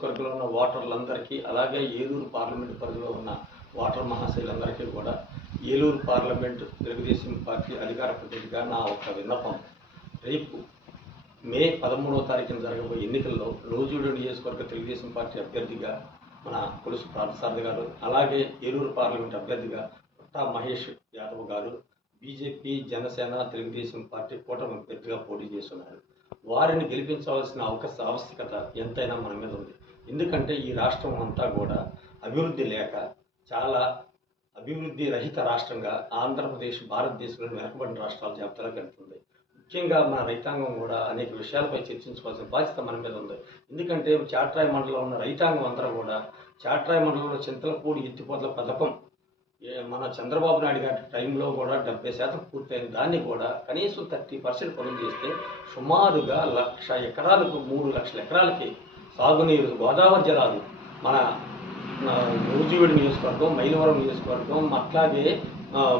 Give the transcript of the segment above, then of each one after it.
నియోజకవర్గంలో ఉన్న ఓటర్లందరికీ అలాగే ఏలూరు పార్లమెంట్ పరిధిలో ఉన్న ఓటర్ మహాశైలందరికీ కూడా ఏలూరు పార్లమెంట్ తెలుగుదేశం పార్టీ అధికార ప్రతినిధిగా నా ఒక విన్నపం. రేపు మే పదమూడవ తారీఖున జరగబోయే ఎన్నికల్లో నూజివీడు నియోజకవర్గ తెలుగుదేశం పార్టీ అభ్యర్థిగా మన కొలుసు పార్థసారథి గారు అలాగే ఏలూరు పార్లమెంట్ అభ్యర్థిగా పుట్టా మహేష్ యాదవ్ గారు బీజేపీ జనసేన తెలుగుదేశం పార్టీ కూటమి అభ్యర్థిగా పోటీ చేస్తున్నారు. వారిని గెలిపించవలసిన అవకాశ ఆవశ్యకత ఎంతైనా మన మీద ఉంది. ఎందుకంటే ఈ రాష్ట్రం అంతా కూడా అభివృద్ధి లేక చాలా అభివృద్ధి రహిత రాష్ట్రంగా ఆంధ్రప్రదేశ్ భారతదేశంలోని వెనకబడిన రాష్ట్రాల జాబితాలో కలుపుతుంది ముఖ్యంగా మన రైతాంగం కూడా అనేక విషయాలపై చర్చించుకోవాల్సిన బాధ్యత మన మీద ఉంది. ఎందుకంటే చాట్రాయ్ మండలంలో ఉన్న రైతాంగం అందరూ కూడా చాట్రాయ్ మండలంలో చింతలపూడి ఎత్తిపోతల పథకం ఏ- మన చంద్రబాబు నాయుడు గారి టైంలో కూడా డెబ్బై శాతం పూర్తయిన దాన్ని కూడా కనీసం థర్టీ పర్సెంట్ పనులు చేస్తే సుమారుగా లక్ష ఎకరాలకు మూడు లక్షల ఎకరాలకి సాగునీరు గోదావరి జలాలు మన ఆ, నూజివీడు నియోజకవర్గం మైలవరం నియోజకవర్గం అట్లాగే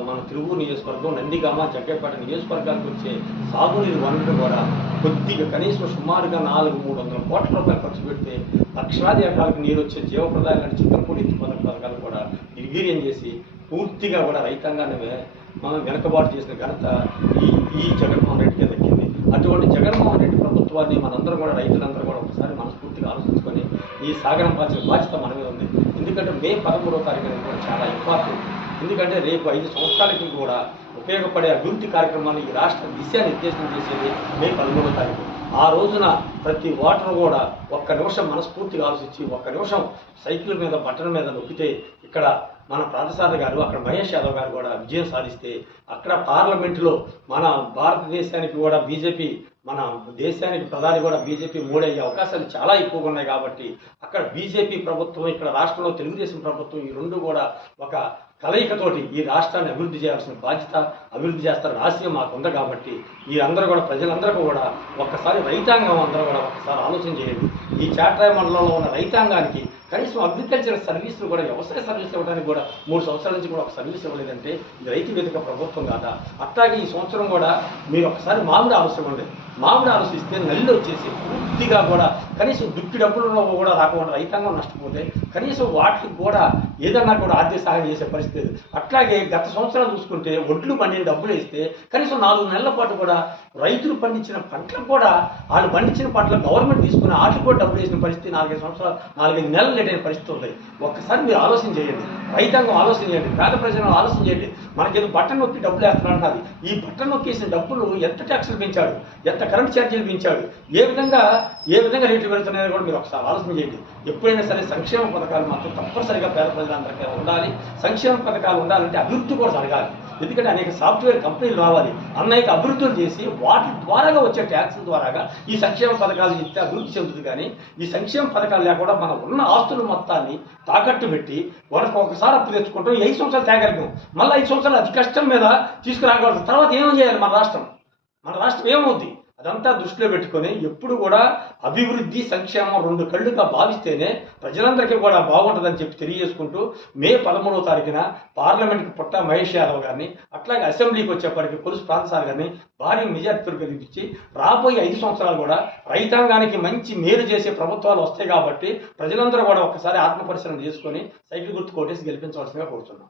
మన తిరువూరు నియోజకవర్గం నందిగామ జగ్గైపేట నియోజకవర్గానికి వచ్చే సాగునీరు వనరులు కూడా కొద్దిగా కనీసం సుమారుగా నాలుగు మూడు వందల కోట్ల రూపాయలు ఖర్చు పెడితే లక్షలాది ఎకరాలకు నీరు వచ్చే జీవప్రదాయాలను చిత్రపూడి పథక పథకాలు కూడా నిర్వీర్యం చేసి పూర్తిగా కూడా రైతాంగాన్ని మనం వెనకబాటు చేసిన ఘనత ఈ ఈ జగన్మోహన్ రెడ్డికి దక్కింది అటువంటి జగన్మోహన్ రెడ్డి ప్రభుత్వాన్ని మనందరం కూడా రైతులందరూ కూడా ఒకసారి మనస్ఫూర్తిగా ఆలోచించుకొని ఈ సాగనంపాల్సిన బాధ్యత మన మీద ఉంది. ఎందుకంటే మే పదమూడవ తారీఖు కూడా చాలా ఇంపార్టెంట్. ఎందుకంటే రేపు ఐదు సంవత్సరాలకి కూడా ఉపయోగపడే అభివృద్ధి కార్యక్రమాన్ని ఈ రాష్ట్ర దిశానిర్దేశం చేసేది మే పదమూడవ తారీఖు. ఆ రోజున ప్రతి ఓటర్ కూడా ఒక్క నిమిషం మనస్ఫూర్తిగా ఆలోచించి ఒక్క నిమిషం సైకిల్ మీద బట్టల మీద నొక్కితే ఇక్కడ మన ప్రాతసారథి గారు అక్కడ మహేష్ యాదవ్ గారు కూడా విజయం సాధిస్తే అక్కడ పార్లమెంటులో మన భారతదేశానికి కూడా బీజేపీ మన దేశానికి ప్రధాని కూడా బీజేపీ మూడయ్యే అవకాశాలు చాలా ఎక్కువగా ఉన్నాయి కాబట్టి అక్కడ బీజేపీ ప్రభుత్వం ఇక్కడ రాష్ట్రంలో తెలుగుదేశం ప్రభుత్వం ఈ రెండు కూడా ఒక కలయికతోటి ఈ రాష్ట్రాన్ని అభివృద్ధి చేయాల్సిన బాధ్యత అభివృద్ధి చేస్తారని ఆశయం మాకు ఉంది కాబట్టి ఈ అందరూ కూడా ప్రజలందరూ కూడా ఒక్కసారి రైతాంగం అందరూ కూడా ఒక్కసారి ఆలోచన చేయండి. ఈ చాట్రాయ మండలంలో ఉన్న రైతాంగానికి కనీసం అగ్రికల్చర్ సర్వీసులు కూడా వ్యవసాయ సర్వీస్ ఇవ్వడానికి కూడా మూడు సంవత్సరాల నుంచి కూడా ఒక సర్వీస్ ఇవ్వలేదంటే ఇది రైతు వేదిక ప్రభుత్వం కాదా? అట్లాగే ఈ సంవత్సరం కూడా మీరు ఒకసారి మామిడి ఆలోచన ఉండదు మామిడి ఆలోచిస్తే నల్లి వచ్చేసి పూర్తిగా కూడా కనీసం దుక్కి డబ్బులలో కూడా రాకుండా రైతాంగం నష్టపోతే కనీసం వాటికి కూడా ఏదన్నా కూడా ఆర్థిక సహాయం చేసే పరిస్థితి లేదు. అట్లాగే గత సంవత్సరాలు చూసుకుంటే ఒడ్లు పండిన డబ్బులు ఇస్తే కనీసం నాలుగు నెలల పాటు కూడా రైతులు పండించిన పంటలకు కూడా వాళ్ళు పండించిన పంటలు గవర్నమెంట్ తీసుకుని వాటికి కూడా డబ్బులు వేసిన పరిస్థితి నాలుగైదు సంవత్సరాలు నాలుగైదు నెలలు లేట్ పరిస్థితి ఉంది ఒక్కసారి మీరు ఆలోచన చేయండి. రైతాంగం ఆలోచన చేయండి. పేద ప్రజలను ఆలోచన చేయండి. మనకేదో బట్టన్ నొక్కి డబ్బులు వేస్తున్నాడు ఈ బట్టన్ నొక్కేసిన డబ్బులు ఎంత ట్యాక్సులు పెంచాడు? ఎంత కరెంట్ ఛార్జీలు పెంచాడు? ఏ విధంగా ఏ విధంగా రేట్లు పెడుతున్నాయో కూడా మీరు ఒకసారి ఆలోచన చేయండి. ఎప్పుడైనా సరే సంక్షేమ పథకాలు మాత్రం తప్పనిసరిగా పేద ప్రజలందరికీ ఉండాలి. సంక్షేమ పథకాలు ఉండాలంటే అభివృద్ధి కూడా జరగాలి. ఎందుకంటే అనేక సాఫ్ట్వేర్ కంపెనీలు రావాలి. అనేక అభివృద్ధులు చేసి వాటి ద్వారాగా వచ్చే ట్యాక్స్ ద్వారాగా ఈ సంక్షేమ పథకాలు ఇస్తే అభివృద్ధి చెందుతుంది. కానీ ఈ సంక్షేమ పథకాలు లేకుండా మనం ఉన్న ఆస్తుల మొత్తాన్ని తాకట్టు పెట్టి వాళ్ళకి ఒకసారి అప్పు తెచ్చుకుంటాం. ఐదు సంవత్సరాలు తేగలిగాం. మళ్ళీ ఐదు సంవత్సరాలు అతి కష్టం మీద తీసుకురాగలుగుతాం. తర్వాత ఏం చేయాలి మన రాష్ట్రం? మన రాష్ట్రం ఏమవుద్ది? అదంతా దృష్టిలో పెట్టుకొని ఎప్పుడు కూడా అభివృద్ధి సంక్షేమం రెండు కళ్ళుగా భావిస్తేనే ప్రజలందరికీ కూడా బాగుంటుందని చెప్పి తెలియజేసుకుంటూ మే పదమూడవ తారీఖున పార్లమెంట్కి పుట్ట మహేష్ యాదవ్ గారిని అట్లాగే అసెంబ్లీకి వచ్చేప్పటికి పులుసు ప్రాంతసార్ గారిని భారీ మెజార్టీతో గెలిపించి రాబోయే ఐదు సంవత్సరాలు కూడా రైతాంగానికి మంచి మేలు చేసే ప్రభుత్వాలు వస్తాయి కాబట్టి ప్రజలందరూ కూడా ఒక్కసారి ఆత్మపరిశీలన చేసుకొని సైకిల్ గుర్తు కోటేసి గెలిపించవలసిందిగా కోరుతున్నాం.